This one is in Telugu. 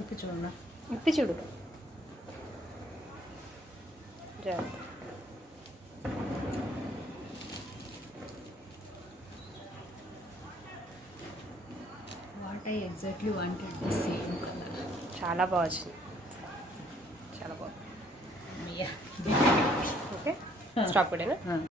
ఇప్పి చూడన్నా, ఇప్పి చూడు. జాగ్రత్త. What I exactly wanted the same colour. చాలా బాగా వచ్చింది, చాలా బాగుంది. అమ్మయ్య. ఓకే, స్టాప్ కూడానా?